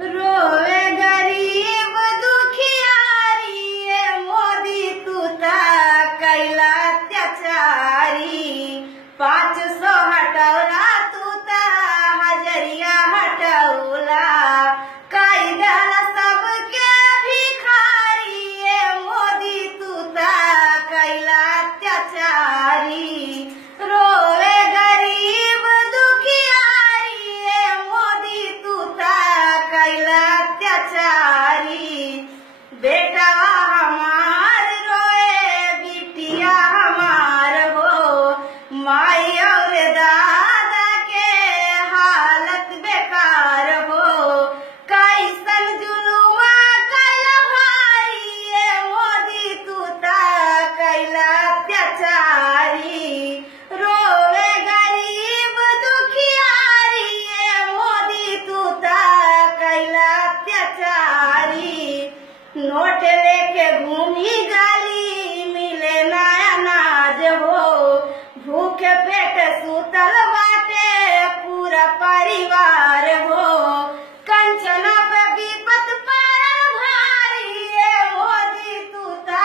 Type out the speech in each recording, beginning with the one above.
रोवे गरीब दुखियारी ये मोदी तू ता कैला अत्याचारी 500 हटवला तू ता हजरिया हटवला कायद्याला सबके भिखारी ये मोदी तू ता कैला अत्याचारी रोवे गरीब दुखियारी ये मोदी तू ता कैला अत्याचारी बेटावा हमार रोए बिटिया हमार हो माई और दादा के हालत बेकार हो कैसन जुलुआ कैला भारी ये मोदी तू ता कैला अत्याचारी रोवे गरीब दुखियारी ये मोदी तू ता कैला अत्याचारी नोट लेके घूमी गाली मिले ना अनाज हो भूखे पेट सुतल बाटे पूरा परिवार हो कंचना पे विपत पड़ल भारी ये मोदी तू ता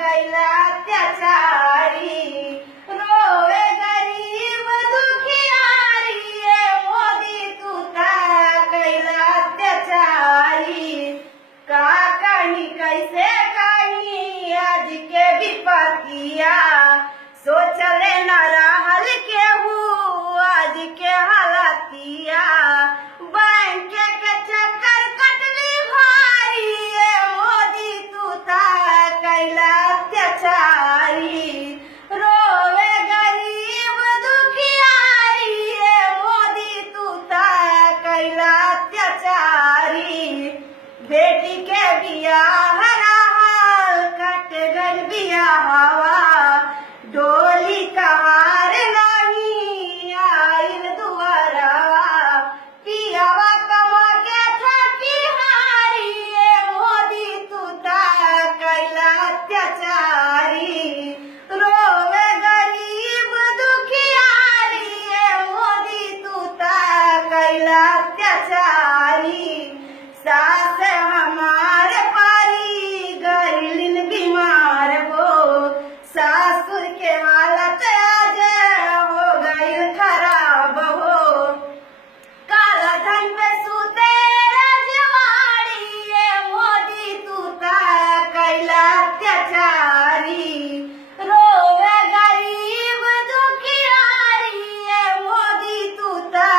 कैला अत्याचारी रोवे गरीब दुखियारी ये मोदी तू ता कैला अत्याचारी का कहीं कैसे कहीं आज के विपतिया सोचले न रहल केहू आज के हालतिया बैंक के चक्कर कटली भारी ये मोदी तू ता कैला अत्याचारी रोवे गरीब दुखियारी ये मोदी तू ता कैला अत्याचारी बेटी के बियाह रहल कट गइल बियाहवा डोली कहार नहीं आइल दुआरवा पियावा कमा के थकी हारी ये मोदी तू ता कैला अत्याचारी रोवे गरीब दुखियारी ये मोदी तू ता कैला अत्याचारी सास हमार पारी गरीलिन बीमार हो सासुर के हालत आज हो गई खराब हो काला धन पे सूते रजवाड़ी ये मोदी तू ता कैला अत्याचारी रोवे गरीब दुखियारी ये मोदी तू ता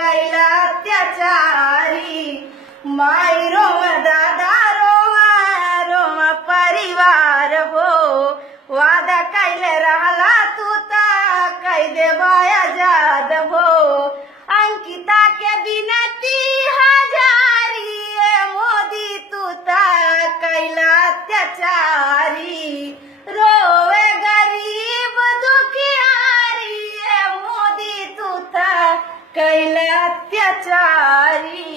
कैला अत्याचारी माई रोवा दादा रोवा रोवा परिवार हो वादा कैले रहला तू ता कह देवा आजाद हो अंकिता के बिनती हजारी ये मोदी तू ता कैला अत्याचारी रोवे गरीब दुखियारी ये मोदी तू ता कैला अत्याचारी।